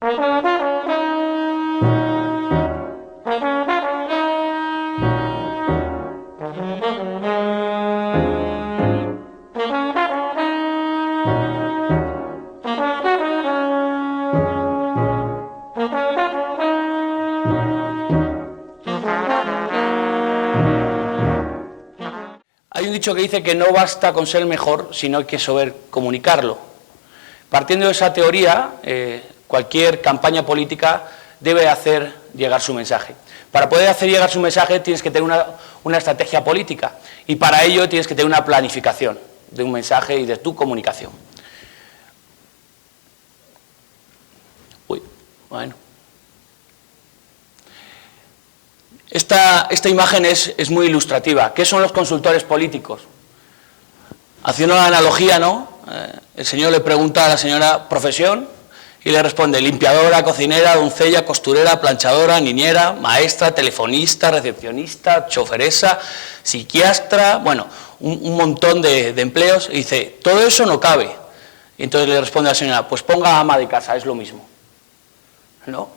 Hay un dicho que dice que no basta con ser mejor, sino hay que saber comunicarlo. Partiendo de esa teoría, cualquier campaña política debe hacer llegar su mensaje. Para poder hacer llegar su mensaje tienes que tener una estrategia política y para ello tienes que tener una planificación de un mensaje y de tu comunicación. Bueno. Esta imagen es muy ilustrativa. ¿Qué son los consultores políticos? Haciendo una analogía, ¿no? El señor le pregunta a la señora profesión y le responde limpiadora, cocinera, doncella, costurera, planchadora, niñera, maestra, telefonista, recepcionista, choferesa, psiquiatra, bueno, un montón de empleos. Y dice, todo eso no cabe. Y entonces le responde a la señora, pues ponga ama de casa, es lo mismo, ¿no?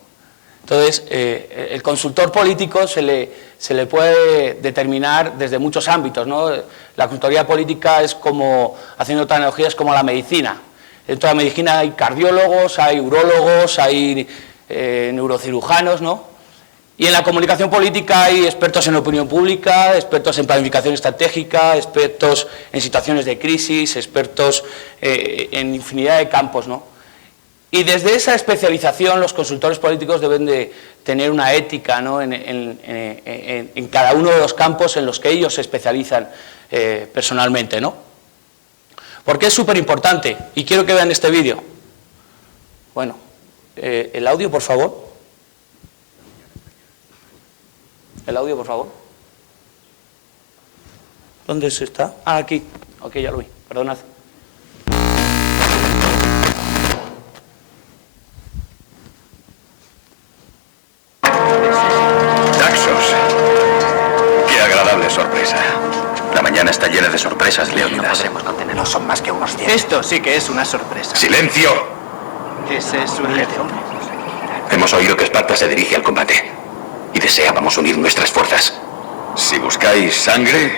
Entonces, el consultor político se le puede determinar desde muchos ámbitos, ¿no? La consultoría política es como, haciendo otra analogía, es como la medicina. Dentro de la medicina hay cardiólogos, hay urólogos, hay neurocirujanos, ¿no? Y en la comunicación política hay expertos en opinión pública, expertos en planificación estratégica, expertos en situaciones de crisis, expertos en infinidad de campos, ¿no? Y desde esa especialización los consultores políticos deben de tener una ética, ¿no? en cada uno de los campos en los que ellos se especializan personalmente, ¿no? Porque es súper importante y quiero que vean este vídeo. Bueno, el audio, por favor. El audio, por favor. ¿Dónde está? Ah, aquí. Ok, ya lo vi. Perdonad. Sorpresa. La mañana está llena de sorpresas, Leónidas. No podremos contenerlos, son más que unos 10. Esto sí que es una sorpresa. ¡Silencio! Ese es su jefe. Hemos oído que Esparta se dirige al combate y deseábamos unir nuestras fuerzas. Si buscáis sangre,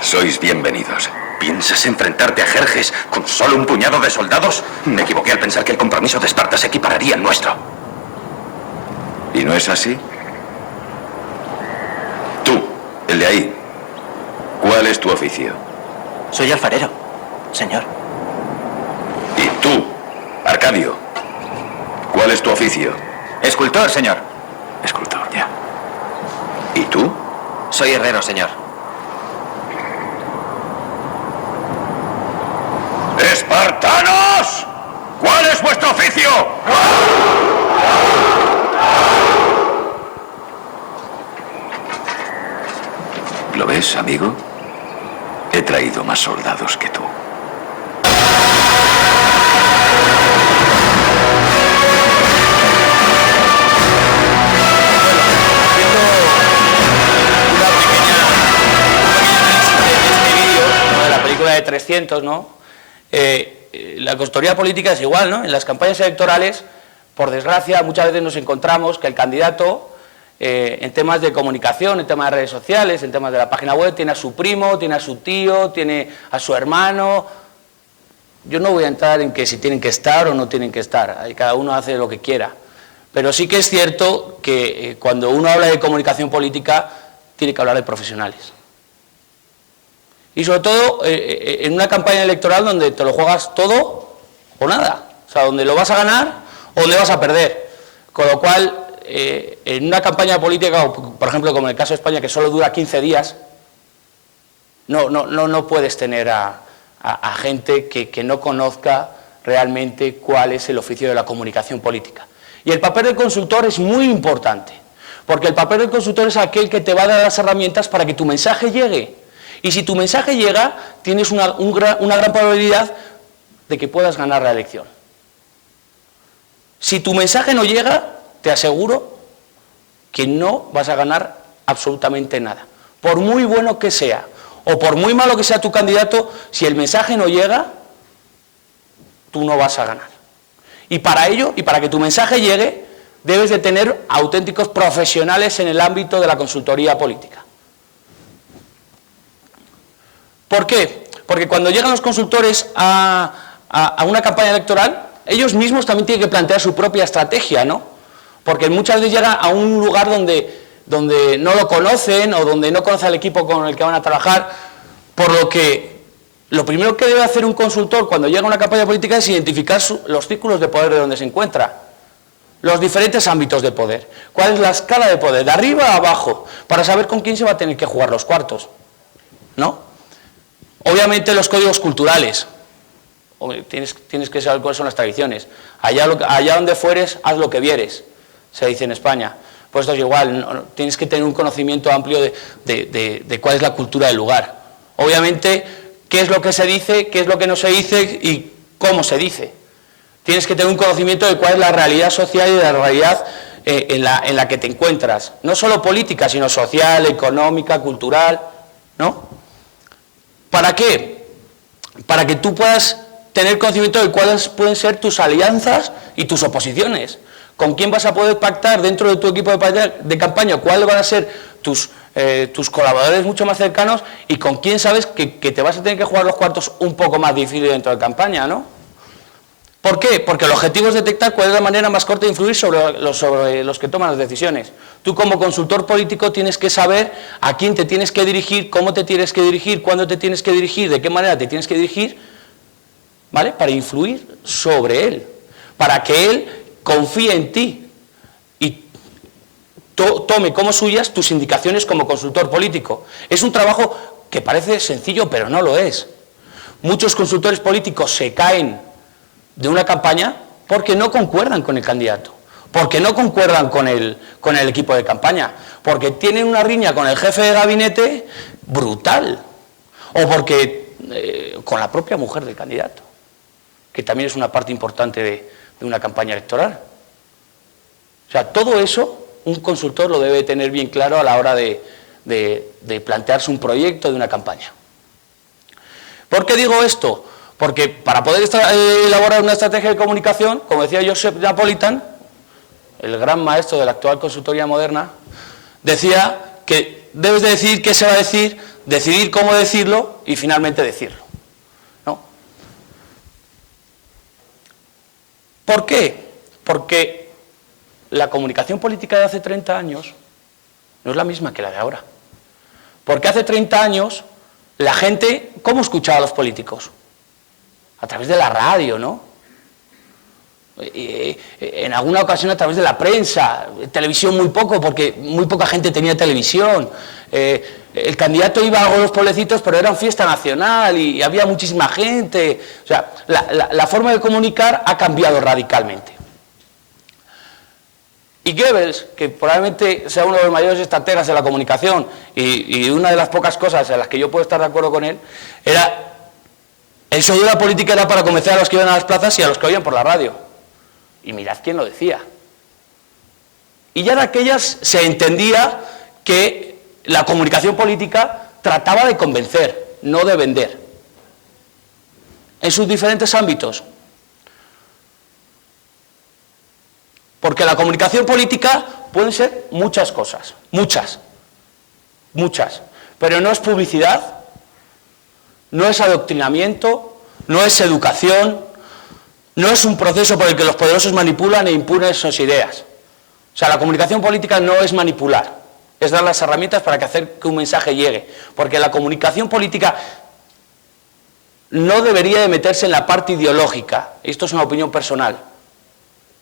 sois bienvenidos. ¿Piensas enfrentarte a Jerjes con solo un puñado de soldados? Me equivoqué al pensar que el compromiso de Esparta se equipararía al nuestro. ¿Y no es así? El de ahí. ¿Cuál es tu oficio? Soy alfarero, señor. ¿Y tú, Arcadio? ¿Cuál es tu oficio? Escultor, señor. Escultor, ya. ¿Y tú? Soy herrero, señor. ¡Espartanos! ¿Cuál es vuestro oficio? ¿Lo ves, amigo? He traído más soldados que tú. De la película de 300, ¿no? La consultoría política es igual, ¿no? En las campañas electorales, por desgracia, muchas veces nos encontramos que el candidato en temas de comunicación, en temas de redes sociales, en temas de la página web, tiene a su primo, tiene a su tío, tiene a su hermano. Yo no voy a entrar en que si tienen que estar o no tienen que estar, ahí cada uno hace lo que quiera, pero sí que es cierto que cuando uno habla de comunicación política tiene que hablar de profesionales. Y sobre todo en una campaña electoral donde te lo juegas todo o nada, o sea, donde lo vas a ganar o donde vas a perder, con lo cual en una campaña política, por ejemplo, como en el caso de España, que solo dura 15 días, no puedes tener a gente que no conozca realmente cuál es el oficio de la comunicación política. Y el papel del consultor es muy importante, porque el papel del consultor es aquel que te va a dar las herramientas para que tu mensaje llegue. Y si tu mensaje llega, tienes una gran probabilidad de que puedas ganar la elección. Si tu mensaje no llega, te aseguro que no vas a ganar absolutamente nada. Por muy bueno que sea, o por muy malo que sea tu candidato, si el mensaje no llega, tú no vas a ganar. Y para ello, y para que tu mensaje llegue, debes de tener auténticos profesionales en el ámbito de la consultoría política. ¿Por qué? Porque cuando llegan los consultores a una campaña electoral, ellos mismos también tienen que plantear su propia estrategia, ¿no? Porque muchas veces llegan a un lugar donde no lo conocen o donde no conoce al equipo con el que van a trabajar, por lo que lo primero que debe hacer un consultor cuando llega a una campaña política es identificar los círculos de poder de donde se encuentra, los diferentes ámbitos de poder, cuál es la escala de poder, de arriba a abajo, para saber con quién se va a tener que jugar los cuartos, ¿no? Obviamente los códigos culturales, tienes que saber cuáles son las tradiciones, allá donde fueres, haz lo que vieres, se dice en España. Pues esto es igual, tienes que tener un conocimiento amplio de cuál es la cultura del lugar. Obviamente, qué es lo que se dice, qué es lo que no se dice y cómo se dice. Tienes que tener un conocimiento de cuál es la realidad social y la realidad en la que te encuentras. No solo política, sino social, económica, cultural, ¿no? ¿Para qué? Para que tú puedas tener conocimiento de cuáles pueden ser tus alianzas y tus oposiciones. ¿Con quién vas a poder pactar dentro de tu equipo de campaña? ¿Cuáles van a ser tus colaboradores mucho más cercanos? Y con quién sabes que te vas a tener que jugar los cuartos un poco más difícil dentro de campaña, ¿no? ¿Por qué? Porque el objetivo es detectar cuál es la manera más corta de influir sobre los que toman las decisiones. Tú como consultor político tienes que saber a quién te tienes que dirigir, cómo te tienes que dirigir, cuándo te tienes que dirigir, de qué manera te tienes que dirigir, ¿vale? Para influir sobre él, para que él confíe en ti y tome como suyas tus indicaciones como consultor político. Es un trabajo que parece sencillo, pero no lo es. Muchos consultores políticos se caen de una campaña porque no concuerdan con el candidato, porque no concuerdan con el equipo de campaña, porque tienen una riña con el jefe de gabinete brutal, o porque con la propia mujer del candidato, que también es una parte importante de una campaña electoral. O sea, todo eso un consultor lo debe tener bien claro a la hora de plantearse un proyecto de una campaña. ¿Por qué digo esto? Porque para poder elaborar una estrategia de comunicación, como decía Joseph Napolitan, el gran maestro de la actual consultoría moderna, decía que debes de decidir qué se va a decir, decidir cómo decirlo y finalmente decirlo, ¿no? ¿Por qué? Porque la comunicación política de hace 30 años no es la misma que la de ahora. Porque hace 30 años la gente, ¿cómo escuchaba a los políticos? A través de la radio, ¿no? En alguna ocasión a través de la prensa, televisión muy poco, porque muy poca gente tenía televisión. El candidato iba a los pueblecitos, pero era una fiesta nacional y había muchísima gente. O sea, la forma de comunicar ha cambiado radicalmente. Y Goebbels, que probablemente sea uno de los mayores estrategas de la comunicación y una de las pocas cosas en las que yo puedo estar de acuerdo con él, era el show de la política era para convencer a los que iban a las plazas y a los que oían por la radio. Y mirad quién lo decía. Y ya de aquellas se entendía que la comunicación política trataba de convencer, no de vender. En sus diferentes ámbitos. Porque la comunicación política pueden ser muchas cosas, muchas, pero no es publicidad, no es adoctrinamiento, no es educación, no es un proceso por el que los poderosos manipulan e imponen sus ideas. O sea, la comunicación política no es manipular, es dar las herramientas para hacer que un mensaje llegue, porque la comunicación política no debería de meterse en la parte ideológica, esto es una opinión personal.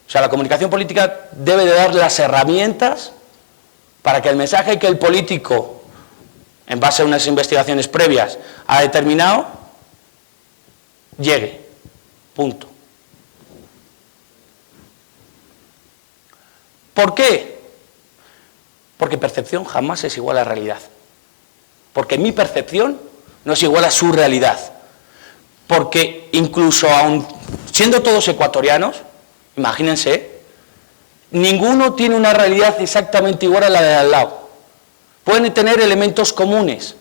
O sea, la comunicación política debe de dar las herramientas para que el mensaje que el político, en base a unas investigaciones previas, ha determinado, llegue. Punto. ¿Por qué? Porque percepción jamás es igual a realidad. Porque mi percepción no es igual a su realidad. Porque incluso aun siendo todos ecuatorianos, imagínense, ninguno tiene una realidad exactamente igual a la de al lado. Pueden tener elementos comunes,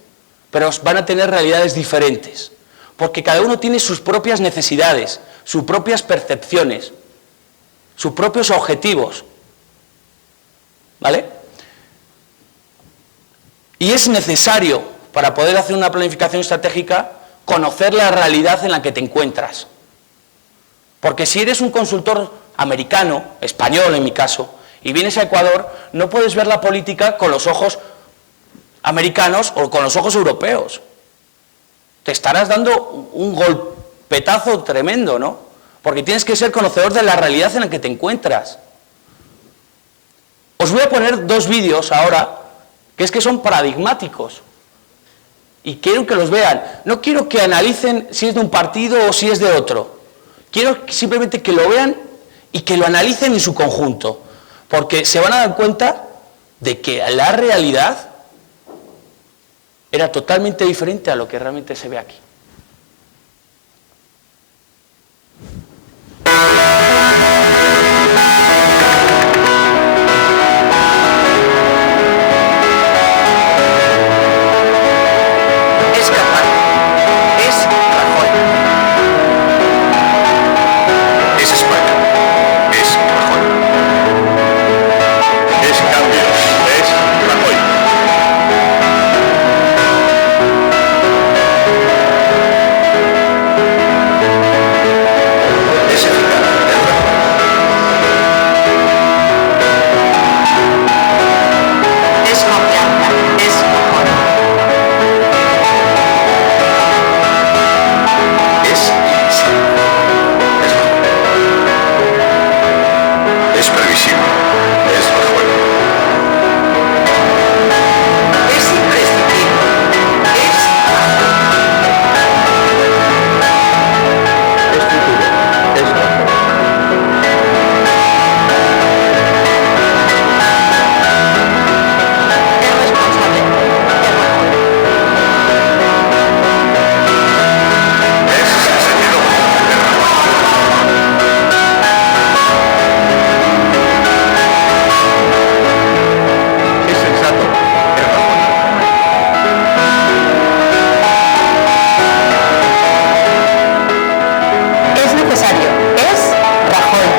pero van a tener realidades diferentes, porque cada uno tiene sus propias necesidades, sus propias percepciones, sus propios objetivos, ¿vale? Y es necesario, para poder hacer una planificación estratégica, conocer la realidad en la que te encuentras. Porque si eres un consultor americano, español en mi caso, y vienes a Ecuador, no puedes ver la política con los ojos americanos o con los ojos europeos. Te estarás dando un golpetazo tremendo, ¿no? Porque tienes que ser conocedor de la realidad en la que te encuentras. Os voy a poner 2 vídeos ahora, que son paradigmáticos. Y quiero que los vean. No quiero que analicen si es de un partido o si es de otro. Quiero simplemente que lo vean y que lo analicen en su conjunto. Porque se van a dar cuenta de que la realidad era totalmente diferente a lo que realmente se ve aquí. Es capaz. Es Rajoy. Es España. Es Rajoy. Es cambio. Es Rajoy. Es eficaz. Es Rajoy. Es confianza, es mejor. Es ilusión. Es Rajoy. Es previsible. Es Rajoy. Es imprescindible, es Es futuro. Es Rajoy. es responsable, es mejor. Es sin sentido. Es Rajoy. Es sensato. Es Rajoy. Es necesario, es Rajoy.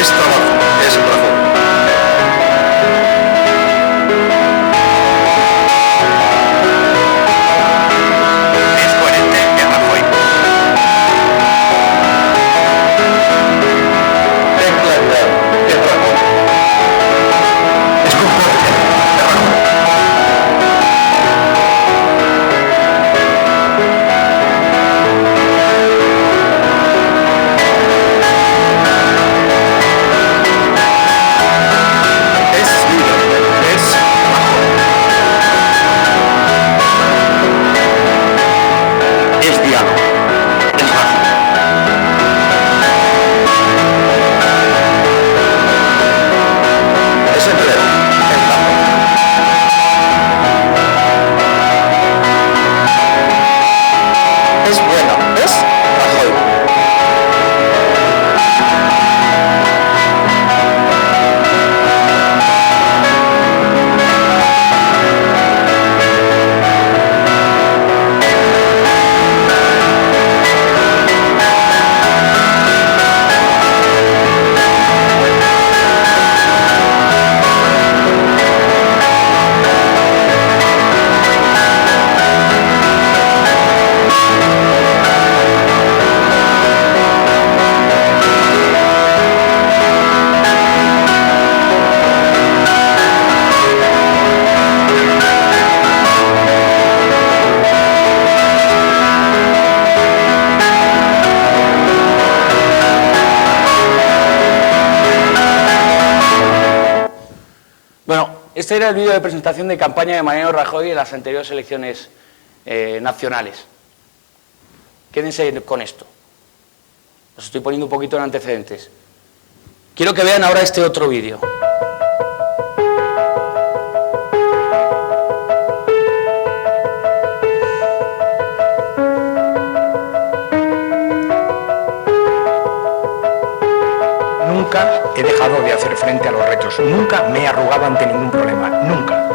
Es trabajo. Es Rajoy. Es coherente. Es Rajoy. Es claridad. Es Rajoy. Es concordia. Es Rajoy. Es líder. Es Rajoy. Es diálogo. Es Rajoy. Es empleo. Es Rajoy. Es bueno. Es Rajoy. Bueno, este era el vídeo de presentación de campaña de Mariano Rajoy en las anteriores elecciones nacionales. Quédense con esto. Os estoy poniendo un poquito en antecedentes. Quiero que vean ahora este otro vídeo. Nunca he dejado de hacer frente a los retos, nunca me he arrugado ante ningún problema, nunca.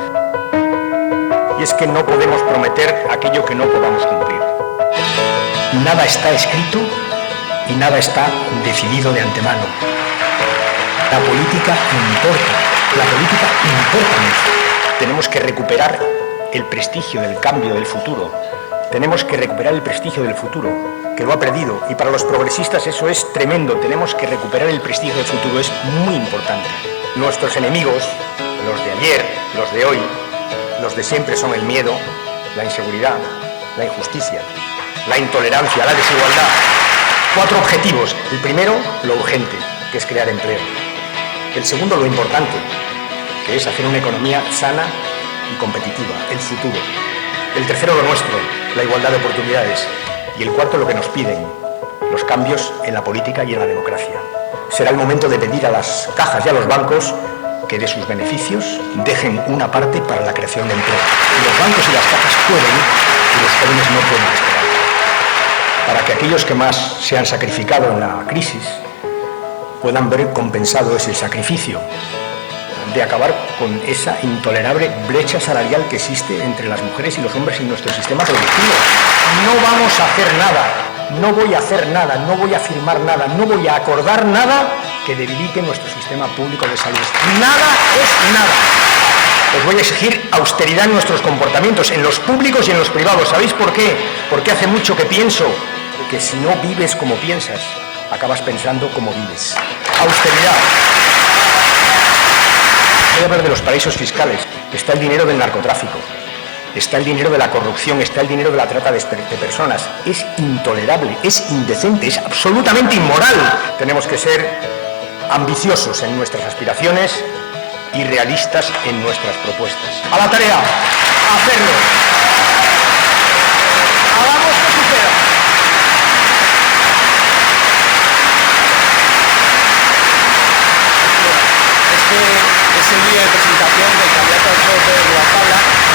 Y es que no podemos prometer aquello que no podamos cumplir. Nada está escrito y nada está decidido de antemano. La política importa, la política importa mucho. Tenemos que recuperar el prestigio del cambio del futuro. Tenemos que recuperar el prestigio del futuro, que lo ha perdido. Y para los progresistas eso es tremendo. Tenemos que recuperar el prestigio del futuro, es muy importante. Nuestros enemigos, los de ayer, los de hoy, los de siempre son el miedo, la inseguridad, la injusticia, la intolerancia, la desigualdad. 4 objetivos. El primero, lo urgente, que es crear empleo. El segundo, lo importante, que es hacer una economía sana y competitiva, el futuro. El tercero, lo nuestro, la igualdad de oportunidades. Y el cuarto, lo que nos piden, los cambios en la política y en la democracia. Será el momento de pedir a las cajas y a los bancos que de sus beneficios dejen una parte para la creación de empleo. Y los bancos y las cajas pueden, y los jóvenes no pueden esperar. Para que aquellos que más se han sacrificado en la crisis puedan ver compensado ese sacrificio de acabar con esa intolerable brecha salarial que existe entre las mujeres y los hombres en nuestro sistema productivo. No vamos a hacer nada, no voy a hacer nada, no voy a firmar nada, no voy a acordar nada que debilite nuestro sistema público de salud. Nada es nada. Os voy a exigir austeridad en nuestros comportamientos, en los públicos y en los privados. ¿Sabéis por qué? Porque hace mucho que pienso que si no vives como piensas, acabas pensando como vives. Austeridad. Voy a hablar de los paraísos fiscales. Está el dinero del narcotráfico, está el dinero de la corrupción, está el dinero de la trata de personas. Es intolerable, es indecente, es absolutamente inmoral. Tenemos que ser ambiciosos en nuestras aspiraciones y realistas en nuestras propuestas. A la tarea, a hacerlo. Hagamos que suceda. Es el vídeo de presentación del candidato al PSOE de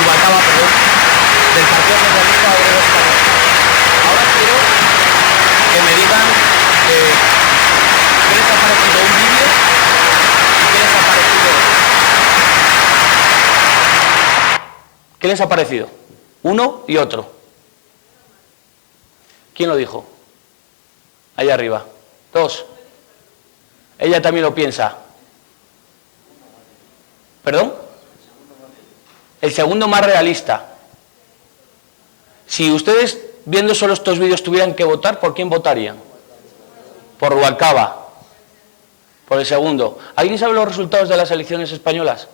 Rubalcaba, del Partido Socialista Obrero Español. Ahora quiero que me digan qué les ha parecido un vídeo y qué les ha parecido. ¿Qué les ha parecido? Uno y otro. ¿Quién lo dijo? Allá arriba. 2. Ella también lo piensa. ¿Perdón? El segundo más realista. Si ustedes, viendo solo estos vídeos, tuvieran que votar, ¿por quién votarían? Por Rubalcaba. Por el segundo. ¿Alguien sabe los resultados de las elecciones españolas?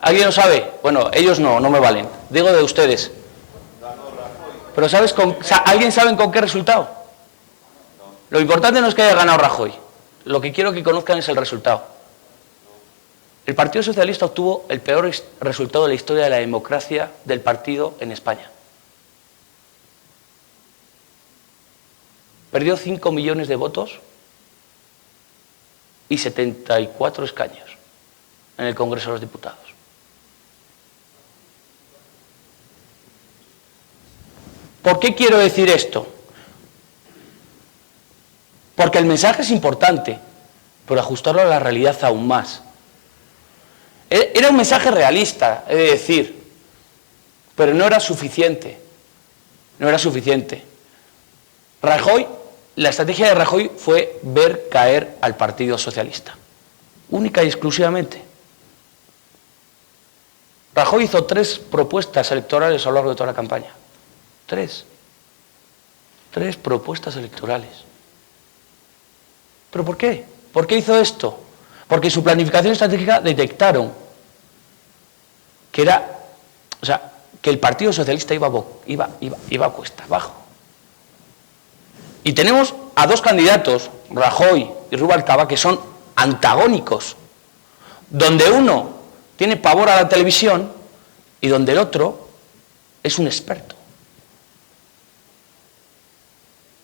¿Alguien lo sabe? Bueno, ellos no me valen. Digo de ustedes. Pero ¿alguien sabe con qué resultado? Lo importante no es que haya ganado Rajoy. Lo que quiero que conozcan es el resultado. El Partido Socialista obtuvo el peor resultado de la historia de la democracia del partido en España. Perdió 5 millones de votos y 74 escaños en el Congreso de los Diputados. ¿Por qué quiero decir esto? Porque el mensaje es importante, pero ajustarlo a la realidad aún más. Era un mensaje realista, he de decir, pero no era suficiente. No era suficiente. La estrategia de Rajoy fue ver caer al Partido Socialista, única y exclusivamente. Rajoy hizo 3 propuestas electorales a lo largo de toda la campaña. 3 propuestas electorales. ¿Pero por qué? ¿Por qué hizo esto? Porque en su planificación estratégica detectaron que que el Partido Socialista iba a cuesta abajo. Y tenemos a 2 candidatos, Rajoy y Rubalcaba, que son antagónicos, donde uno tiene pavor a la televisión y donde el otro es un experto.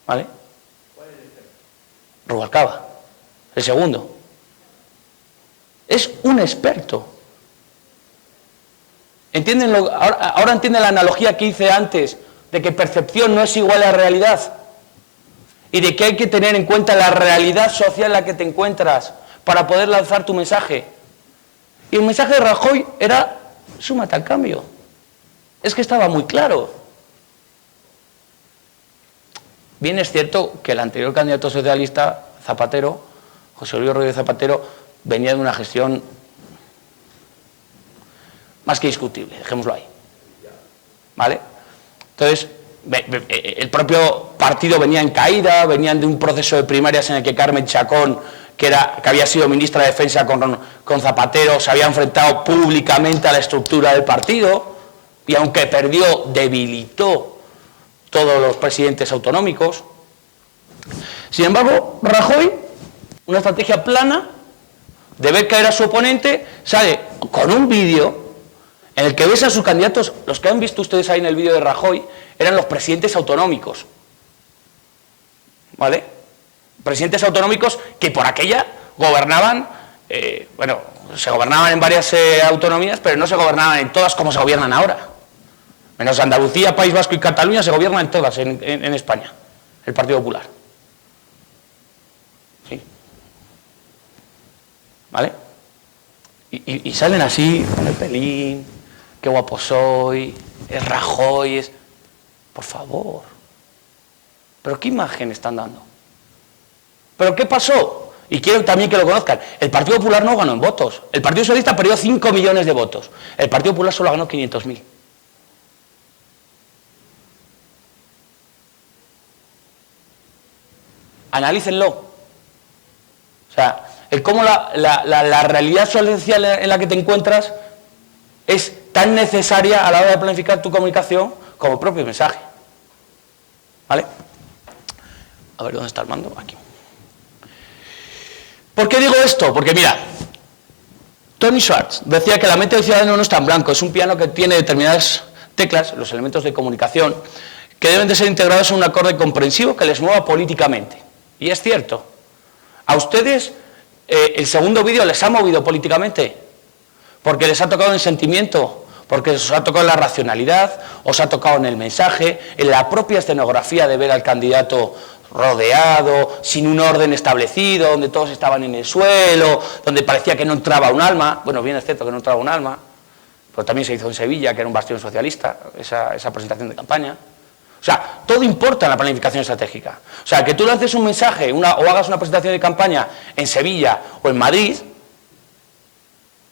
¿Vale? ¿Cuál es el experto? Rubalcaba, el segundo. Es un experto. ¿Entienden ahora entienden la analogía que hice antes de que percepción no es igual a realidad? Y de que hay que tener en cuenta la realidad social en la que te encuentras para poder lanzar tu mensaje. Y el mensaje de Rajoy era: súmate al cambio. Es que estaba muy claro. Bien es cierto que el anterior candidato socialista, Zapatero, José Luis Rodríguez Zapatero, venía de una gestión más que discutible, dejémoslo ahí. ¿Vale? Entonces, el propio partido venía en caída, venían de un proceso de primarias en el que Carmen Chacón, que había sido ministra de Defensa con Zapatero, se había enfrentado públicamente a la estructura del partido, y aunque perdió, debilitó todos los presidentes autonómicos. Sin embargo, Rajoy, una estrategia plana, de ver caer a su oponente, sale con un vídeo en el que ves a sus candidatos. Los que han visto ustedes ahí en el vídeo de Rajoy eran los presidentes autonómicos, ¿vale? Presidentes autonómicos que por aquella gobernaban, se gobernaban en varias autonomías, pero no se gobernaban en todas como se gobiernan ahora. Menos Andalucía, País Vasco y Cataluña se gobiernan en todas en España, el Partido Popular. ¿Sí? ¿Vale? Y salen así, con el pelín, qué guapo soy, es Rajoy, es... Por favor. ¿Pero qué imagen están dando? ¿Pero qué pasó? Y quiero también que lo conozcan. El Partido Popular no ganó en votos. El Partido Socialista perdió 5 millones de votos. El Partido Popular solo ganó 500.000. Analícenlo. O sea, el cómo la realidad social en la que te encuentras es tan necesaria a la hora de planificar tu comunicación como el propio mensaje. ¿Vale? A ver, ¿dónde está el mando? Aquí. ¿Por qué digo esto? Porque mira, Tony Schwartz decía que la mente del ciudadano no es tan blanco, es un piano que tiene determinadas teclas, los elementos de comunicación, que deben de ser integrados en un acorde comprensivo que les mueva políticamente. Y es cierto. ¿A ustedes el segundo vídeo les ha movido políticamente? Porque les ha tocado en el sentimiento, porque os ha tocado en la racionalidad, os ha tocado en el mensaje, en la propia escenografía de ver al candidato rodeado, sin un orden establecido, donde todos estaban en el suelo, donde parecía que no entraba un alma. Bueno, bien es cierto que no entraba un alma, pero también se hizo en Sevilla, que era un bastión socialista, esa presentación de campaña. O sea, todo importa en la planificación estratégica. O sea, que tú lances un mensaje o hagas una presentación de campaña en Sevilla o en Madrid,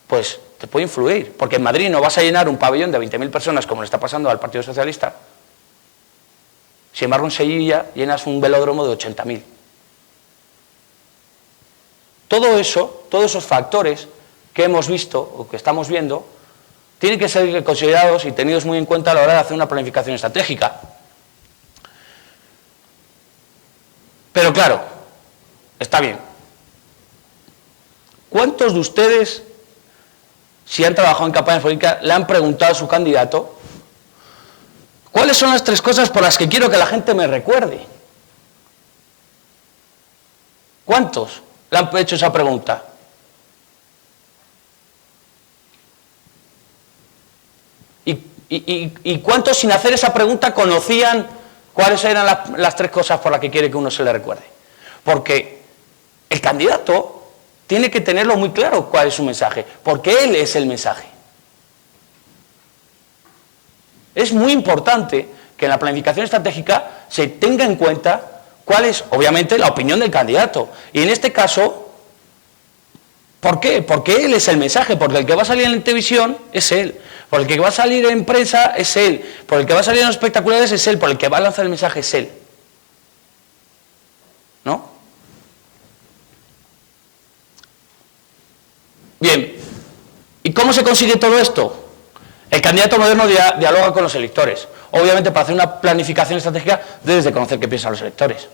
pues te puede influir, porque en Madrid no vas a llenar un pabellón de 20.000 personas como le está pasando al Partido Socialista. Sin embargo, en Sevilla llenas un velódromo de 80.000. Todo eso, todos esos factores que hemos visto o que estamos viendo, tienen que ser considerados y tenidos muy en cuenta a la hora de hacer una planificación estratégica. Pero claro, está bien. ¿Cuántos de ustedes, si han trabajado en campañas políticas, le han preguntado a su candidato cuáles son las 3 cosas por las que quiero que la gente me recuerde? ¿Cuántos le han hecho esa pregunta? ¿Y cuántos sin hacer esa pregunta conocían cuáles eran las 3 cosas por las que quiere que uno se le recuerde? Porque el candidato tiene que tenerlo muy claro cuál es su mensaje, porque él es el mensaje. Es muy importante que en la planificación estratégica se tenga en cuenta cuál es, obviamente, la opinión del candidato. Y en este caso, ¿por qué? Porque él es el mensaje, porque el que va a salir en la televisión es él, por el que va a salir en prensa es él, por el que va a salir en los espectaculares es él, por el que va a lanzar el mensaje es él. ¿No? Bien, ¿y cómo se consigue todo esto? El candidato moderno dialoga con los electores. Obviamente, para hacer una planificación estratégica debes de conocer qué piensan los electores.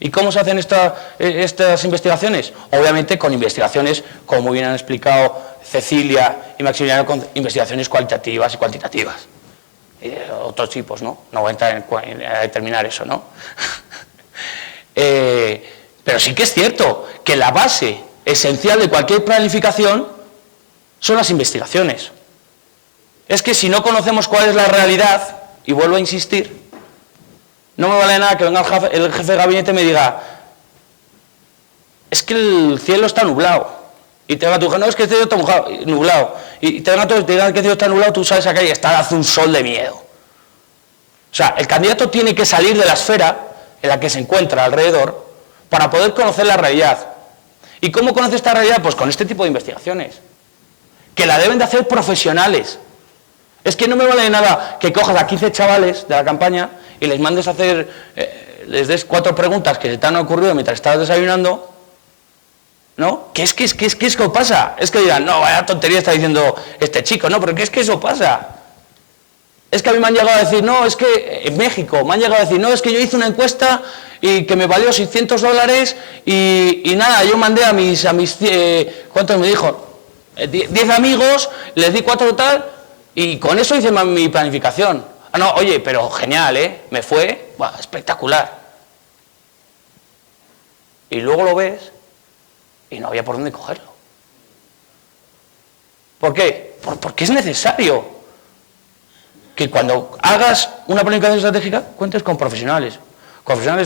¿Y cómo se hacen estas investigaciones? Obviamente con investigaciones, como muy bien han explicado Cecilia y Maximiliano, con investigaciones cualitativas y cuantitativas. Y de otros tipos, ¿no? No voy a entrar a determinar eso, ¿no? Pero sí que es cierto que la base esencial de cualquier planificación son las investigaciones. Es que si no conocemos cuál es la realidad, y vuelvo a insistir, no me vale nada que venga el jefe de gabinete y me diga, es que el cielo está nublado. Y te venga tu jefe, no, es que el cielo está nublado. Y te venga tú y te diga que el cielo está nublado, tú sales acá y hace un sol de miedo. O sea, el candidato tiene que salir de la esfera en la que se encuentra alrededor para poder conocer la realidad. ¿Y cómo conoce esta realidad? Pues con este tipo de investigaciones, que la deben de hacer profesionales. Es que no me vale de nada que cojas a 15 chavales de la campaña y les mandes a hacer, les des 4 preguntas que se te han ocurrido mientras estabas desayunando, ¿no? ¿Qué es que eso pasa? Es que dirán, no, vaya tontería está diciendo este chico, no, pero ¿qué es que eso pasa? Es que a mí me han llegado a decir, no, es que en México me han llegado a decir, no, es que yo hice una encuesta y que me valió $600 y nada, yo mandé a mis ¿cuántos me dijo? 10 amigos, les di 4 tal y con eso hice mi planificación. Ah, no, oye, pero genial, me fue, buah, espectacular. Y luego lo ves y no había por dónde cogerlo. ¿Por qué? Porque es necesario que cuando hagas una planificación estratégica cuentes con profesionales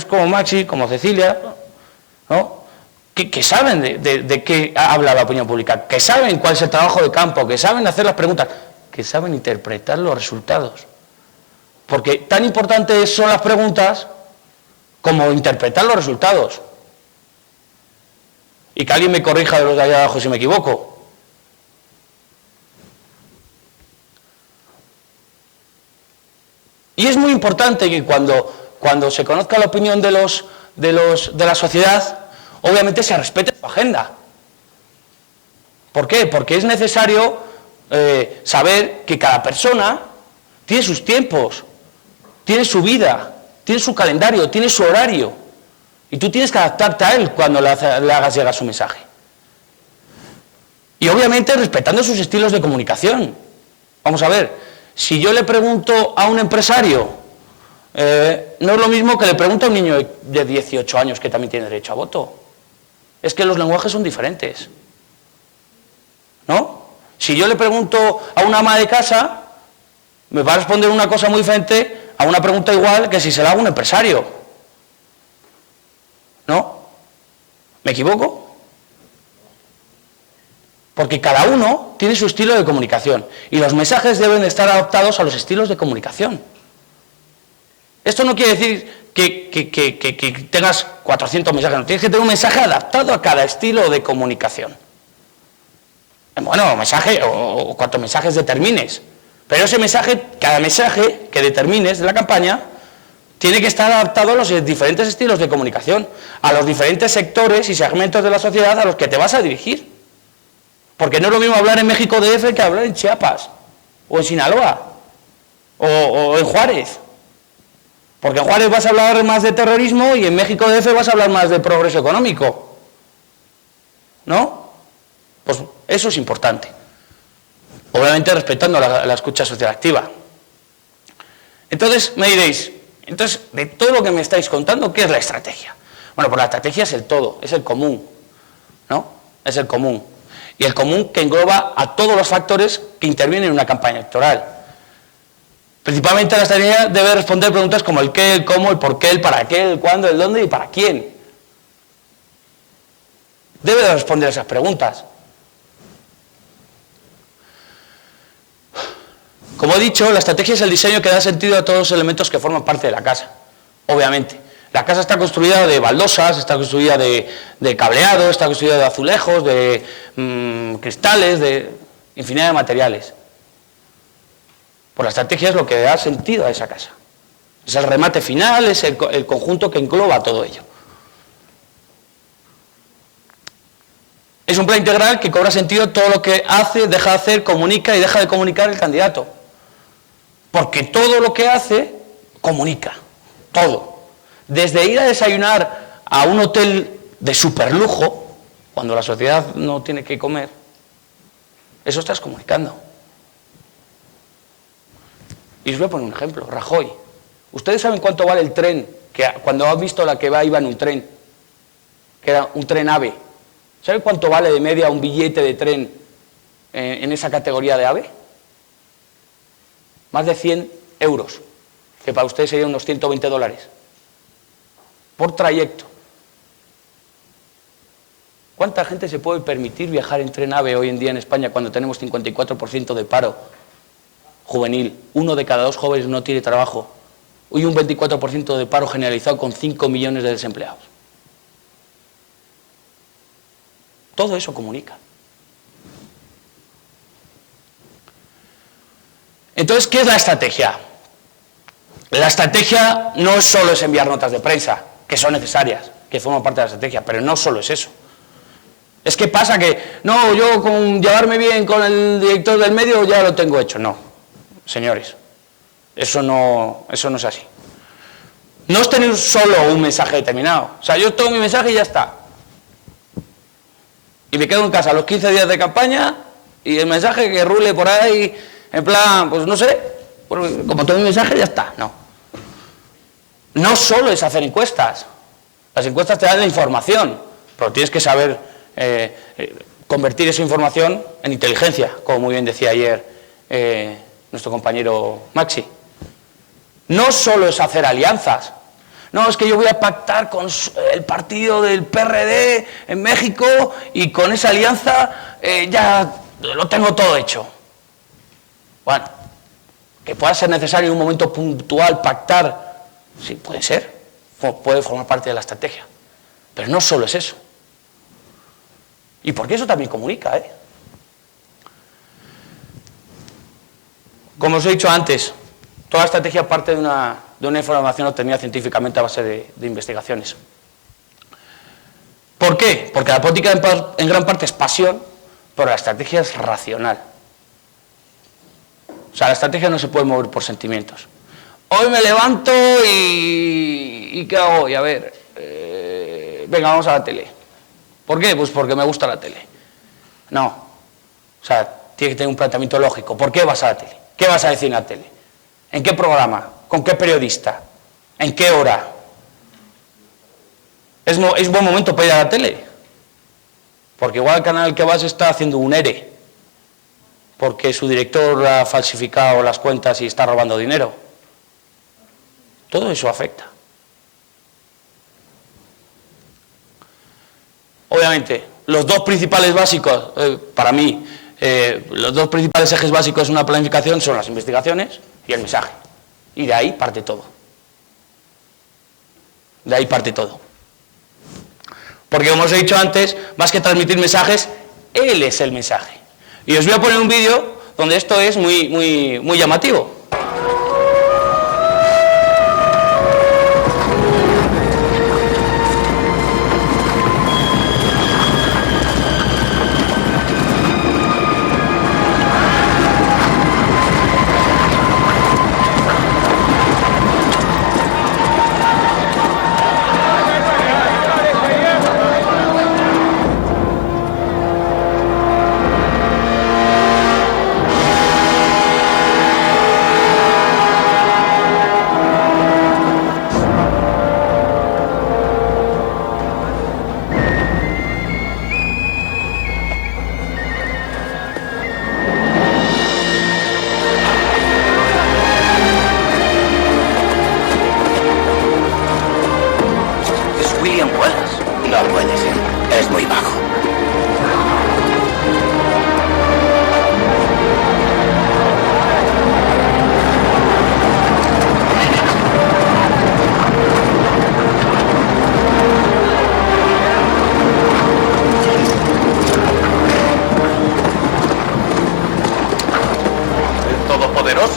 como Maxi, como Cecilia, ¿no? que saben de qué habla la opinión pública, que saben cuál es el trabajo de campo, que saben hacer las preguntas, que saben interpretar los resultados. Porque tan importantes son las preguntas como interpretar los resultados. Y que alguien me corrija de los de allá abajo si me equivoco. Y es muy importante que cuando se conozca la opinión de la sociedad, obviamente se respete su agenda. ¿Por qué? Porque es necesario saber que cada persona tiene sus tiempos, tiene su vida, tiene su calendario, tiene su horario. Y tú tienes que adaptarte a él cuando le hagas llegar su mensaje. Y obviamente respetando sus estilos de comunicación. Vamos a ver. Si yo le pregunto a un empresario, no es lo mismo que le pregunto a un niño de 18 años que también tiene derecho a voto. Es que los lenguajes son diferentes, ¿no? Si yo le pregunto a una ama de casa, me va a responder una cosa muy diferente a una pregunta igual que si se la hago a un empresario, ¿no? ¿Me equivoco? Porque cada uno tiene su estilo de comunicación y los mensajes deben estar adaptados a los estilos de comunicación. Esto no quiere decir que tengas 400 mensajes, no, tienes que tener un mensaje adaptado a cada estilo de comunicación. Bueno, mensaje o cuantos mensajes determines, pero ese mensaje, cada mensaje que determines de la campaña tiene que estar adaptado a los diferentes estilos de comunicación, a los diferentes sectores y segmentos de la sociedad a los que te vas a dirigir. Porque no es lo mismo hablar en México DF que hablar en Chiapas, o en Sinaloa, o en Juárez. Porque en Juárez vas a hablar más de terrorismo y en México DF vas a hablar más de progreso económico. ¿No? Pues eso es importante. Obviamente respetando la escucha social activa. Entonces me diréis, entonces de todo lo que me estáis contando, ¿qué es la estrategia? Bueno, pues la estrategia es el todo, es el común, ¿no? Es el común. Y el común que engloba a todos los factores que intervienen en una campaña electoral. Principalmente la estrategia debe responder preguntas como el qué, el cómo, el por qué, el para qué, el cuándo, el dónde y para quién. Debe de responder esas preguntas. Como he dicho, la estrategia es el diseño que da sentido a todos los elementos que forman parte de la casa, obviamente. La casa está construida de baldosas, está construida de cableado, está construida de azulejos, de cristales, de infinidad de materiales. Pues la estrategia es lo que da sentido a esa casa. Es el remate final, es el conjunto que engloba todo ello. Es un plan integral que cobra sentido todo lo que hace, deja de hacer, comunica y deja de comunicar el candidato. Porque todo lo que hace, comunica. Todo. Desde ir a desayunar a un hotel de superlujo, cuando la sociedad no tiene que comer, eso estás comunicando. Y os voy a poner un ejemplo, Rajoy. ¿Ustedes saben cuánto vale el tren? Cuando has visto la que iba en un tren, que era un tren AVE. ¿Saben cuánto vale de media un billete de tren en esa categoría de AVE? Más de 100 euros, que para ustedes serían unos $120. Por trayecto. ¿Cuánta gente se puede permitir viajar en tren AVE hoy en día en España cuando tenemos 54% de paro juvenil? 1 de cada 2 jóvenes no tiene trabajo. y un 24% de paro generalizado con 5 millones de desempleados. Todo eso comunica. Entonces, ¿qué es la estrategia? La estrategia no solo es enviar notas de prensa, que son necesarias, que forman parte de la estrategia, pero no solo es eso. Es que pasa que, no, yo con llevarme bien con el director del medio ya lo tengo hecho. No, señores, eso no es así. No es tener solo un mensaje determinado. O sea, yo tengo mi mensaje y ya está. Y me quedo en casa los 15 días de campaña y el mensaje que rule por ahí, en plan, pues no sé, como tengo mi mensaje ya está. No. No solo es hacer encuestas. Las encuestas te dan la información, pero tienes que saber convertir esa información en inteligencia, como muy bien decía ayer nuestro compañero Maxi. No solo es hacer alianzas. No, es que yo voy a pactar con el partido del PRD en México y con esa alianza ya lo tengo todo hecho. Bueno, que pueda ser necesario en un momento puntual pactar, sí, puede ser, puede formar parte de la estrategia. Pero no solo es eso. Y porque eso también comunica, ¿eh? Como os he dicho antes, toda estrategia parte de una información obtenida científicamente a base de investigaciones. ¿Por qué? Porque la política en gran parte es pasión, pero la estrategia es racional. O sea, la estrategia no se puede mover por sentimientos. Hoy me levanto y ¿qué hago hoy? A ver, venga, vamos a la tele. ¿Por qué? Pues porque me gusta la tele. No. O sea, tiene que tener un planteamiento lógico. ¿Por qué vas a la tele? ¿Qué vas a decir en la tele? ¿En qué programa? ¿Con qué periodista? ¿En qué hora? ¿Es buen momento para ir a la tele? Porque igual el canal que vas está haciendo un ERE. Porque su director ha falsificado las cuentas y está robando dinero. Todo eso afecta. Obviamente, los dos principales básicos, para mí, los dos principales ejes básicos de una planificación son las investigaciones y el mensaje. Y de ahí parte todo. De ahí parte todo. Porque como os he dicho antes, más que transmitir mensajes, él es el mensaje. Y os voy a poner un vídeo donde esto es muy llamativo.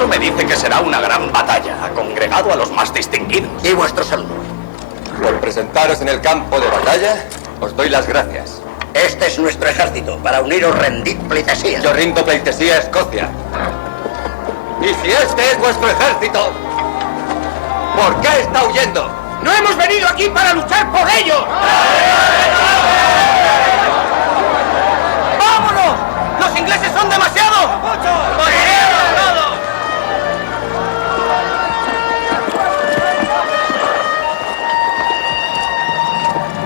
Me dice que será una gran batalla. Ha congregado a los más distinguidos. Y vuestro saludo. Por presentaros en el campo de batalla, os doy las gracias. Este es nuestro ejército. Para uniros rendid pleitesía. Yo rindo pleitesía a Escocia. Y si este es vuestro ejército, ¿por qué está huyendo? ¡No hemos venido aquí para luchar por ellos! ¡Vámonos! ¡Los ingleses son demasiados!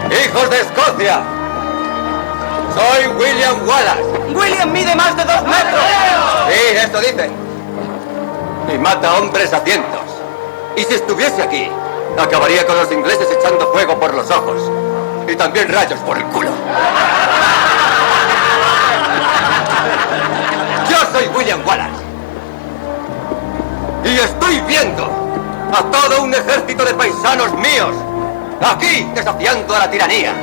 ¡Hijos de Escocia! Soy William Wallace. ¡William mide más de 2 metros! Sí, esto dice. Y mata hombres a cientos. Y si estuviese aquí, acabaría con los ingleses echando fuego por los ojos. Y también rayos por el culo. Yo soy William Wallace. Y estoy viendo a todo un ejército de paisanos míos, aquí desafiando a la tiranía.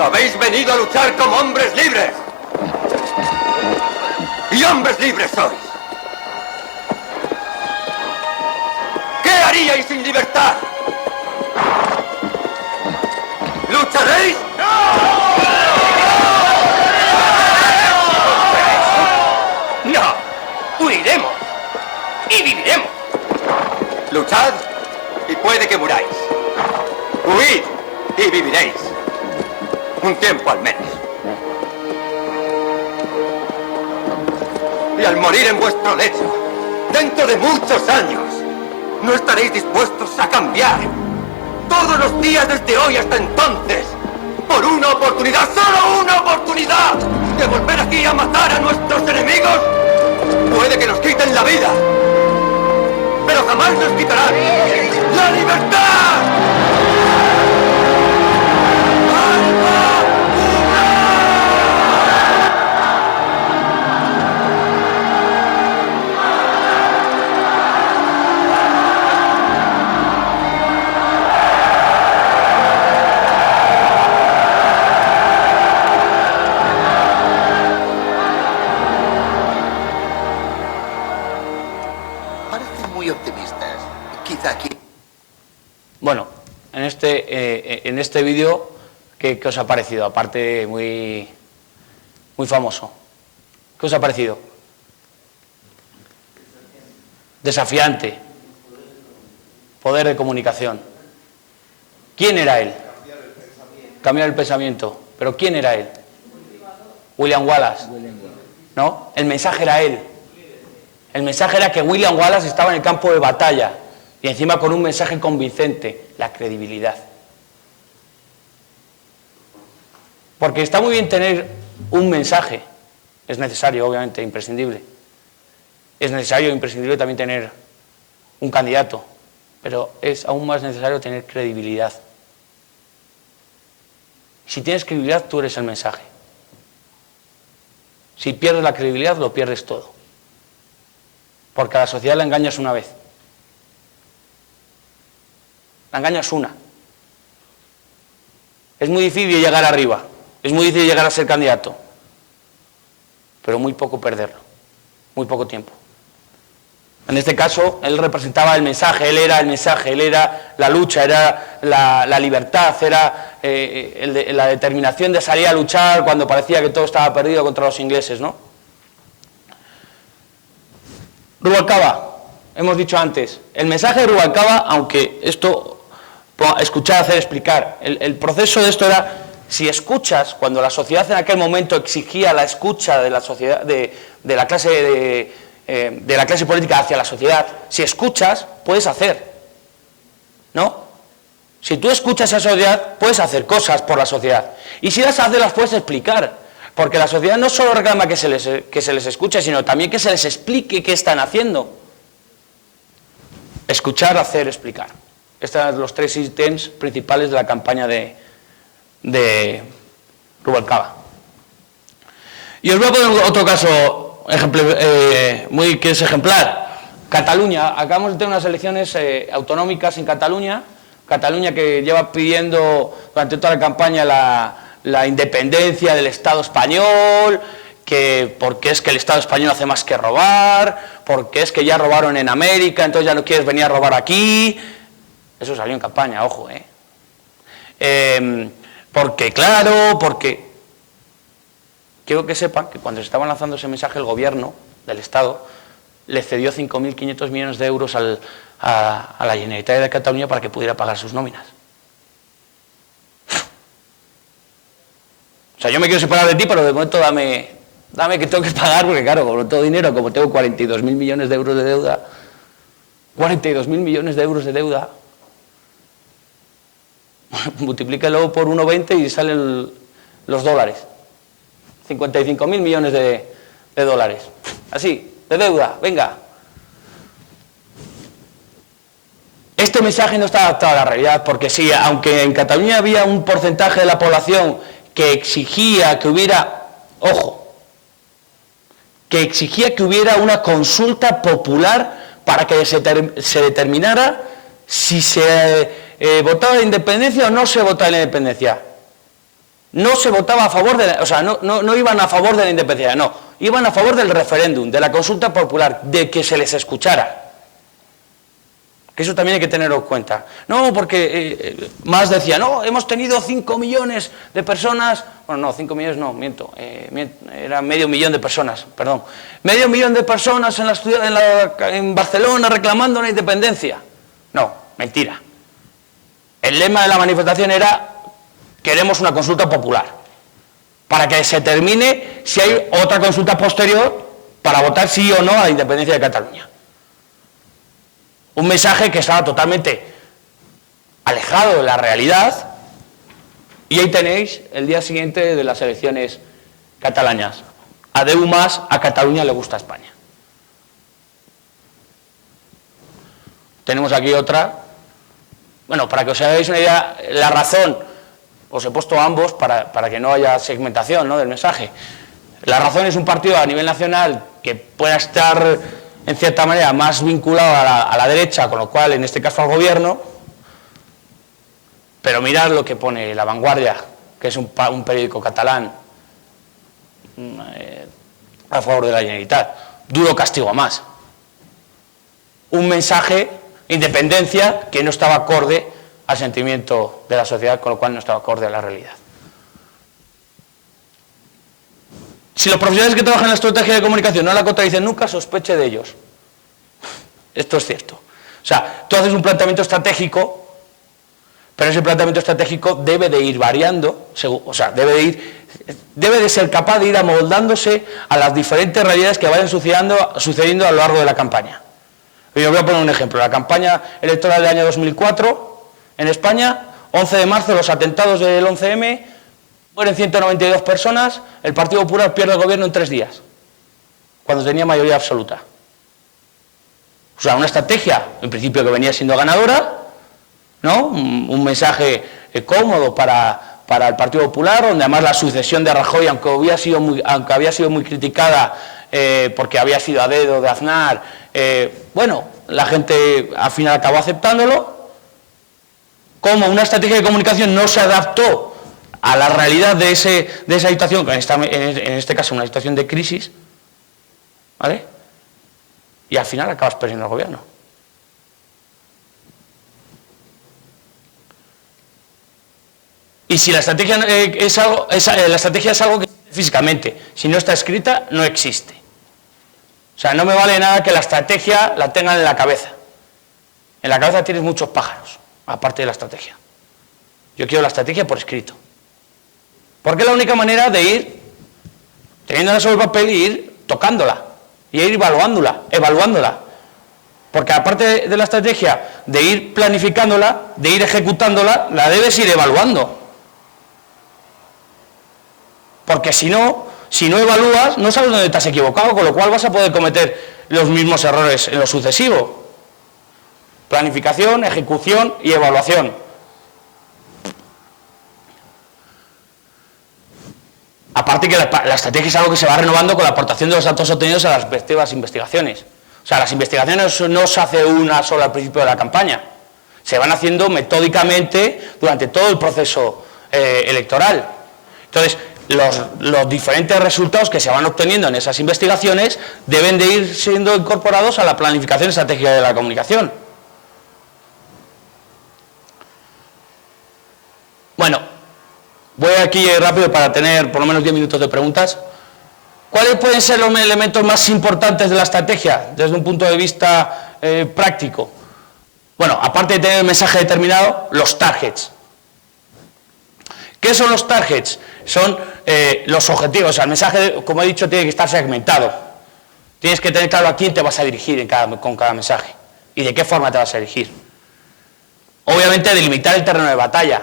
Habéis venido a luchar como hombres libres. Y hombres libres sois. ¿Qué haríais sin libertad? ¿Lucharéis? No, huiremos y viviremos. Luchad y puede que muráis. Huid y viviréis. Un tiempo al menos. Y al morir en vuestro lecho, dentro de muchos años, no estaréis dispuestos a cambiar. Todos los días desde hoy hasta entonces, por una oportunidad, solo una oportunidad, de volver aquí a matar a nuestros enemigos. Puede que nos quiten la vida, pero jamás nos quitarán la libertad. Parecen muy optimistas. Quizá aquí... Bueno, en este vídeo, ¿qué os ha parecido? Aparte, muy famoso. ¿Qué os ha parecido? Desafiante. Poder de comunicación. ¿Quién era él? Cambiar el pensamiento. ¿Pero quién era él? William Wallace. ¿No? El mensaje era él. El mensaje era que William Wallace estaba en el campo de batalla y encima con un mensaje convincente, la credibilidad. Porque está muy bien tener un mensaje, es necesario, obviamente, imprescindible. Es necesario e imprescindible también tener un candidato, pero es aún más necesario tener credibilidad. Si tienes credibilidad, tú eres el mensaje. Si pierdes la credibilidad, lo pierdes todo. Porque a la sociedad la engañas una vez. La engañas una. Es muy difícil llegar arriba. Es muy difícil llegar a ser candidato. Pero muy poco perderlo. Muy poco tiempo. En este caso, él representaba el mensaje, él era el mensaje, él era la lucha, era la libertad, era la determinación de salir a luchar cuando parecía que todo estaba perdido contra los ingleses, ¿no? Rubalcaba, hemos dicho antes, el mensaje de Rubalcaba, aunque esto, escuchar, hacer, explicar, el proceso de esto era, si escuchas, cuando la sociedad en aquel momento exigía la escucha de la sociedad, de la clase política hacia la sociedad, si escuchas, puedes hacer, ¿no? Si tú escuchas a esa sociedad, puedes hacer cosas por la sociedad, y si las haces, las puedes explicar. Porque la sociedad no solo reclama que se les escuche, sino también que se les explique qué están haciendo. Escuchar, hacer, explicar. Estos son los tres ítems principales de la campaña de Rubalcaba. Y os voy a poner otro caso que es ejemplar. Cataluña. Acabamos de tener unas elecciones autonómicas en Cataluña. Cataluña que lleva pidiendo durante toda la campaña la independencia del Estado español, porque es que el Estado español hace más que robar, porque es que ya robaron en América, entonces ya no quieres venir a robar aquí. Eso salió en campaña, ojo, porque quiero que sepan que cuando se estaba lanzando ese mensaje, el gobierno del Estado le cedió 5.500 millones de euros a la Generalitat de Cataluña para que pudiera pagar sus nóminas. O sea, yo me quiero separar de ti, pero de momento dame que tengo que pagar, porque claro, como no tengo dinero, como tengo 42.000 millones de euros de deuda, 42.000 millones de euros de deuda, multiplícalo por 1,20 y salen los dólares. 55.000 millones de dólares. Así, de deuda, venga. Este mensaje no está adaptado a la realidad, porque sí, aunque en Cataluña había un porcentaje de la población que exigía que hubiera, ojo, que exigía que hubiera una consulta popular para que se determinara si se votaba la independencia o no se votaba la independencia. No se votaba a favor de o sea, no iban a favor de la independencia, no, iban a favor del referéndum, de la consulta popular, de que se les escuchara. Que eso también hay que tenerlo en cuenta. No, porque más decía, no, hemos tenido 5 millones de personas, bueno, no, 5 millones no, miento, era medio millón de personas, perdón. Medio millón de personas en Barcelona reclamando la independencia. No, mentira. El lema de la manifestación era, queremos una consulta popular, para que se determine si hay otra consulta posterior para votar sí o no a la independencia de Cataluña. Un mensaje que estaba totalmente alejado de la realidad, y ahí tenéis el día siguiente de las elecciones catalanas. Adeu más, a Cataluña le gusta España. Tenemos aquí otra. Bueno, para que os hagáis una idea, la razón, os he puesto ambos para que no haya segmentación, ¿no?, del mensaje. La Razón es un partido a nivel nacional que pueda estar en cierta manera más vinculado a la derecha, con lo cual en este caso al gobierno, pero mirad lo que pone La Vanguardia, que es un periódico catalán a favor de la Generalitat. Duro castigo a más. Un mensaje, independencia, que no estaba acorde al sentimiento de la sociedad, con lo cual no estaba acorde a la realidad. Si los profesionales que trabajan en la estrategia de comunicación no la contradicen nunca, sospeche de ellos. Esto es cierto. O sea, tú haces un planteamiento estratégico, pero ese planteamiento estratégico debe de ir variando, o sea, debe de ser capaz de ir amoldándose a las diferentes realidades que vayan sucediendo a lo largo de la campaña. Yo voy a poner un ejemplo. La campaña electoral del año 2004 en España, 11 de marzo, los atentados del 11M, mueren 192 personas, el Partido Popular pierde el gobierno en 3 días, cuando tenía mayoría absoluta. O sea, una estrategia, en principio, que venía siendo ganadora, ¿no? Un mensaje cómodo para el Partido Popular, donde además la sucesión de Rajoy, aunque había sido muy criticada porque había sido a dedo de Aznar, bueno, la gente al final acabó aceptándolo. Como una estrategia de comunicación no se adaptó a la realidad de esa situación, en este caso una situación de crisis, ¿vale? Y al final acabas perdiendo el gobierno. Y si la estrategia es algo que físicamente, si no está escrita, no existe. O sea, no me vale nada que la estrategia la tengan en la cabeza. En la cabeza tienes muchos pájaros, aparte de la estrategia. Yo quiero la estrategia por escrito. Porque es la única manera de ir teniéndola sobre el papel y ir tocándola, y ir evaluándola. Porque aparte de la estrategia, de ir planificándola, de ir ejecutándola, la debes ir evaluando. Porque si no evalúas, no sabes dónde te has equivocado, con lo cual vas a poder cometer los mismos errores en lo sucesivo. Planificación, ejecución y evaluación. Aparte que la estrategia es algo que se va renovando con la aportación de los datos obtenidos a las respectivas investigaciones. O sea, las investigaciones no se hace una sola al principio de la campaña. Se van haciendo metódicamente durante todo el proceso electoral. Entonces, los diferentes resultados que se van obteniendo en esas investigaciones deben de ir siendo incorporados a la planificación estratégica de la comunicación. Bueno, voy aquí rápido para tener por lo menos 10 minutos de preguntas. ¿Cuáles pueden ser los elementos más importantes de la estrategia desde un punto de vista práctico? Bueno, aparte de tener el mensaje determinado, los targets. ¿Qué son los targets? Son los objetivos. O sea, el mensaje, como he dicho, tiene que estar segmentado. Tienes que tener claro a quién te vas a dirigir con cada mensaje y de qué forma te vas a dirigir. Obviamente, delimitar el terreno de batalla.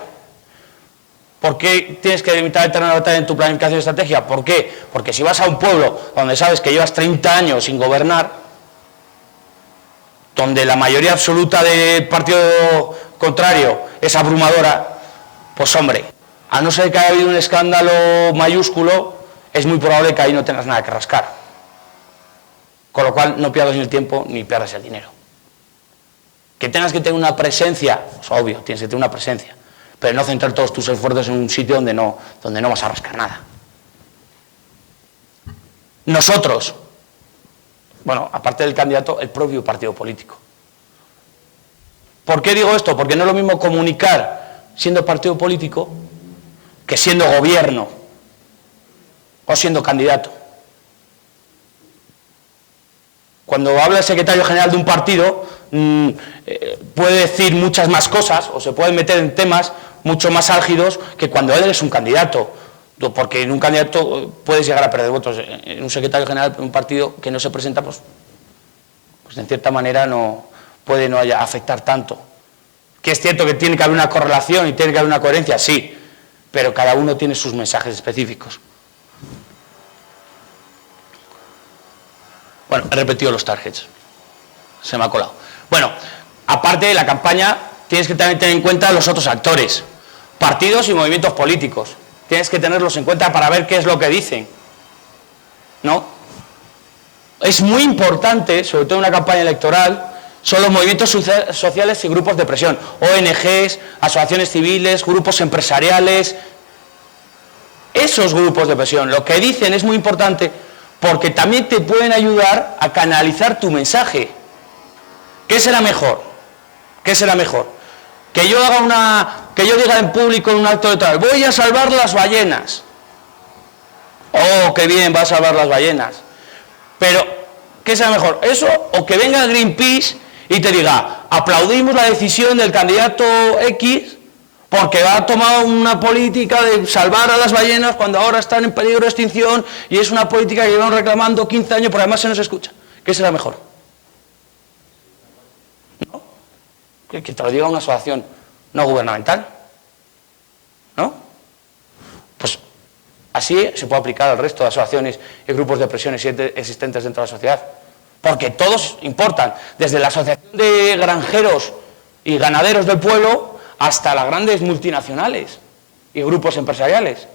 ¿Por qué tienes que delimitar el terreno de batalla en tu planificación de estrategia? ¿Por qué? Porque si vas a un pueblo donde sabes que llevas 30 años sin gobernar, donde la mayoría absoluta del partido contrario es abrumadora, pues hombre, a no ser que haya habido un escándalo mayúsculo, es muy probable que ahí no tengas nada que rascar. Con lo cual no pierdas ni el tiempo ni pierdas el dinero. Que tengas que tener una presencia, es obvio, tienes que tener una presencia, pero no centrar todos tus esfuerzos en un sitio donde no vas a rascar nada. Nosotros, bueno, aparte del candidato, el propio partido político. ¿Por qué digo esto? Porque no es lo mismo comunicar siendo partido político que siendo gobierno o siendo candidato. Cuando habla el secretario general de un partido, puede decir muchas más cosas o se puede meter en temas mucho más álgidos que cuando él es un candidato. Porque en un candidato puedes llegar a perder votos. En un secretario general de un partido que no se presenta, pues en cierta manera puede no afectar tanto. Que es cierto que tiene que haber una correlación y tiene que haber una coherencia, sí, pero cada uno tiene sus mensajes específicos. Bueno, he repetido los targets. Se me ha colado. Bueno, aparte de la campaña, tienes que también tener en cuenta los otros actores, partidos y movimientos políticos. Tienes que tenerlos en cuenta para ver qué es lo que dicen, ¿no? Es muy importante, sobre todo en una campaña electoral, son los movimientos sociales y grupos de presión, ONGs, asociaciones civiles, grupos empresariales. Esos grupos de presión, lo que dicen es muy importante porque también te pueden ayudar a canalizar tu mensaje. ¿Qué será mejor? ¿Qué será mejor? Que yo diga en público en un acto electoral, voy a salvar las ballenas. Oh, qué bien, va a salvar las ballenas. Pero, ¿qué será mejor? ¿Eso o que venga Greenpeace y te diga, aplaudimos la decisión del candidato X porque ha tomado una política de salvar a las ballenas cuando ahora están en peligro de extinción y es una política que llevamos reclamando 15 años, pero además se nos escucha? ¿Qué será mejor? ¿No? Que te lo diga una asociación no gubernamental, ¿no? Pues así se puede aplicar al resto de asociaciones y grupos de presión existentes dentro de la sociedad, porque todos importan, desde la asociación de granjeros y ganaderos del pueblo hasta las grandes multinacionales y grupos empresariales.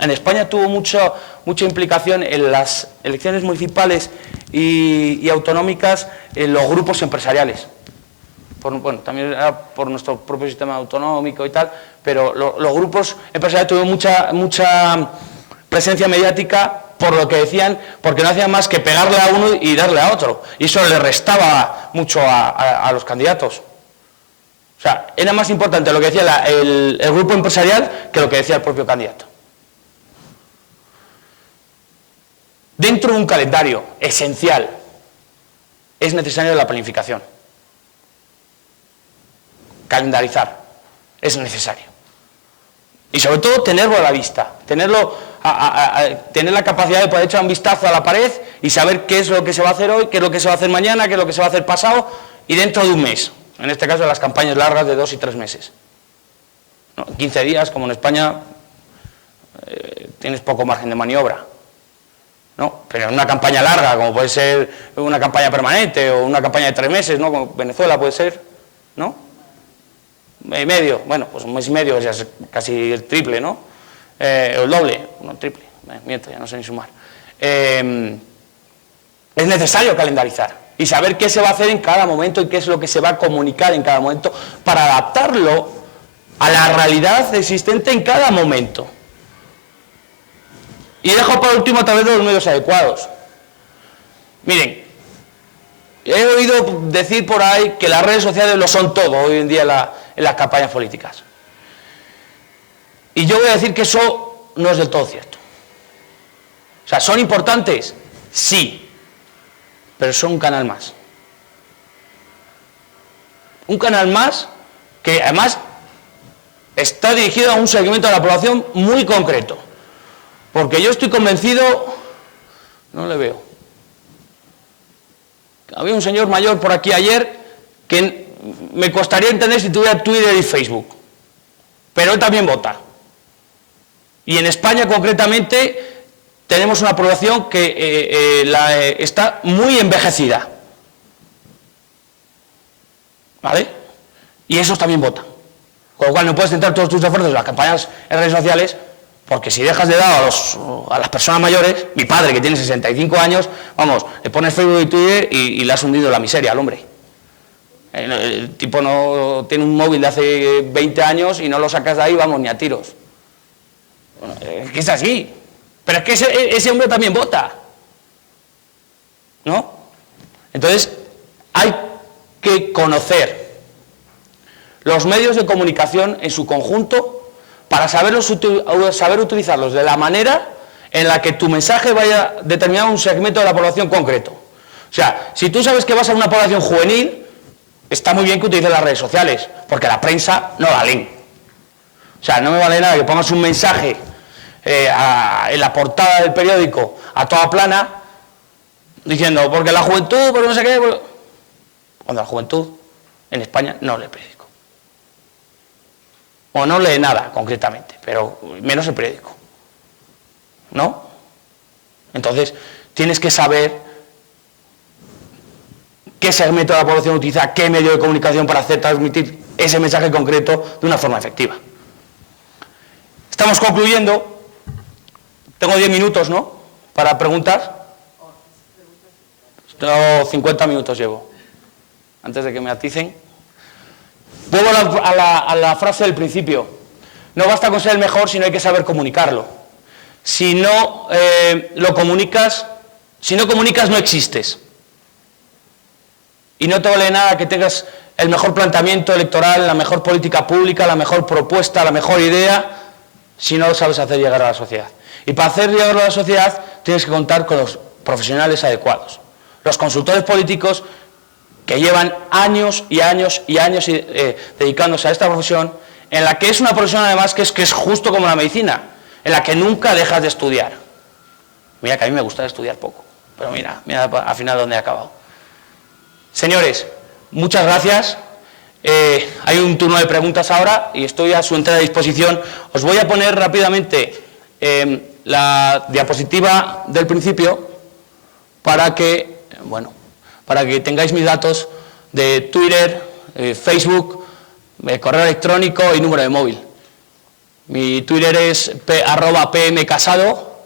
En España tuvo mucha implicación en las elecciones municipales y autonómicas en los grupos empresariales. Bueno, también era por nuestro propio sistema autonómico y tal, pero los grupos empresariales tuvieron mucha presencia mediática por lo que decían, porque no hacían más que pegarle a uno y darle a otro, y eso le restaba mucho a los candidatos. O sea, era más importante lo que decía el grupo empresarial que lo que decía el propio candidato. Dentro de un calendario esencial es necesaria la planificación. Calendarizar es necesario. Y sobre todo tenerlo a la vista, tener la capacidad de poder echar un vistazo a la pared y saber qué es lo que se va a hacer hoy, qué es lo que se va a hacer mañana, qué es lo que se va a hacer pasado y dentro de un mes. En este caso las campañas largas de 2 y 3 meses. ¿No? 15 días, como en España, tienes poco margen de maniobra. ¿No? Pero en una campaña larga, como puede ser una campaña permanente o una campaña de 3 meses, ¿no? Como Venezuela puede ser, ¿no? Y medio, bueno, pues un mes y medio ya es casi el triple, ¿no? O el doble, no el triple, miento, ya no sé ni sumar. Es necesario calendarizar y saber qué se va a hacer en cada momento y qué es lo que se va a comunicar en cada momento para adaptarlo a la realidad existente en cada momento. Y dejo por último a través de los medios adecuados. Miren, he oído decir por ahí que las redes sociales lo son todo hoy en día en las campañas políticas. Y yo voy a decir que eso no es del todo cierto. O sea, ¿son importantes? Sí, pero son un canal más. Un canal más que además está dirigido a un segmento de la población muy concreto. Porque yo estoy convencido, no le veo. Había un señor mayor por aquí ayer que me costaría entender si tuviera Twitter y Facebook. Pero él también vota. Y en España concretamente tenemos una población que está muy envejecida. ¿Vale? Y esos también votan. Con lo cual no puedes centrar todos tus esfuerzos en las campañas en redes sociales Porque si dejas de lado a las personas mayores, mi padre que tiene 65 años, vamos, le pones Facebook y Twitter y le has hundido la miseria al hombre. El tipo no tiene un móvil de hace 20 años y no lo sacas de ahí, vamos, ni a tiros. Bueno, es que es así. Pero es que ese hombre también vota, ¿no? Entonces, hay que conocer los medios de comunicación en su conjunto para saber utilizarlos de la manera en la que tu mensaje vaya a determinar un segmento de la población concreto. O sea, si tú sabes que vas a una población juvenil, está muy bien que utilices las redes sociales, porque la prensa no la leen. O sea, no me vale nada que pongas un mensaje en la portada del periódico a toda plana, diciendo, porque la juventud, porque no sé qué, cuando la juventud en España no lee periódico. O no lee nada, concretamente, pero menos el periódico. ¿No? Entonces, tienes que saber qué segmento de la población utiliza, qué medio de comunicación para hacer transmitir ese mensaje concreto de una forma efectiva. Estamos concluyendo. Tengo 10 minutos, ¿no? Para preguntar. 50 minutos llevo. Antes de que me aticen. Vuelvo a la frase del principio. No basta con ser el mejor, sino hay que saber comunicarlo. Si no lo comunicas, si no comunicas, no existes. Y no te vale nada que tengas el mejor planteamiento electoral, la mejor política pública, la mejor propuesta, la mejor idea, si no lo sabes hacer llegar a la sociedad. Y para hacer llegar a la sociedad tienes que contar con los profesionales adecuados. Los consultores políticos que llevan años y años y años dedicándose a esta profesión, en la que es una profesión además que es justo como la medicina, en la que nunca dejas de estudiar. Mira que a mí me gusta estudiar poco, pero mira al final dónde he acabado. Señores, muchas gracias. Hay un turno de preguntas ahora y estoy a su entera disposición. Os voy a poner rápidamente la diapositiva del principio para que, para que tengáis mis datos de Twitter, Facebook, correo electrónico y número de móvil. Mi Twitter es @pmcasado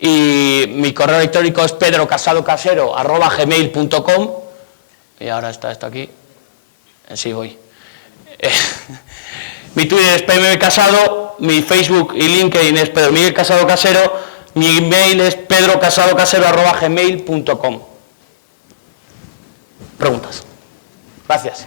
y mi correo electrónico es pedrocasadocasero@gmail.com. Y ahora está esto aquí. Sí, voy. Mi Twitter es pmcasado, mi Facebook y LinkedIn es Pedro Miguel Casado Casero, mi email es pedrocasadocasero@gmail.com. Preguntas. Gracias.